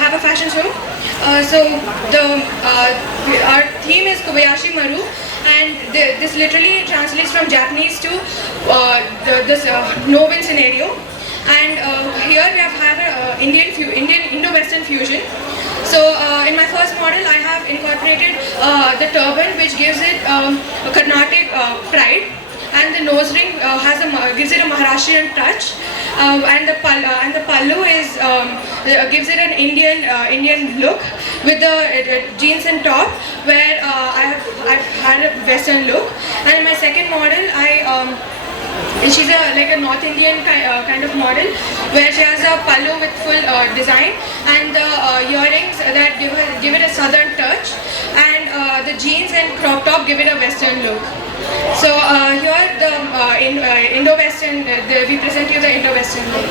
have a fashion show. Our theme is Kobayashi Maru, and this literally translates from Japanese to this no-win scenario. And here we have had an Indo-Western fusion. So in my first model, I have incorporated the turban, which gives it a Carnatic pride, and the nose ring gives it a Maharashtrian touch, and the pallu gives it an Indian look with the jeans and top, where I've had a Western look. And in my second model, she's like a North Indian kind of model, where she has a pallu with full design, and the earrings that give it a southern touch, and the jeans and crop top give it a Western look. So here the Indo-Western, we present you the Indo-Western look.